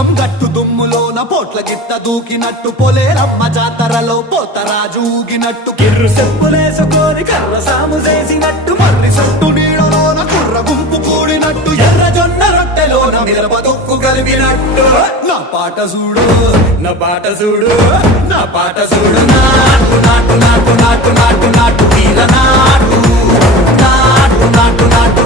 పొలం గట్టు దుమ్ములోన పోట్ల గిత్త దూకినట్టు పొలేరమ్మ జాతరలో పోతరాజు ఊగినట్టు కిర్రు చెప్పులేసుకొని కర్ర సాము చేసినట్టు మర్రి చుట్టు నీడలోన కుర్ర గుంపు కూడినట్టు ఎర్ర జొన్న రొట్టెలోన మిరప దొక్కు కలిపినట్టు నా పాట చూడు నా పాట చూడు నా పాట చూడు నాటు నాటు నాటు నాటు నాటు నాటు వీర నాటు నాటు నాటు నాటు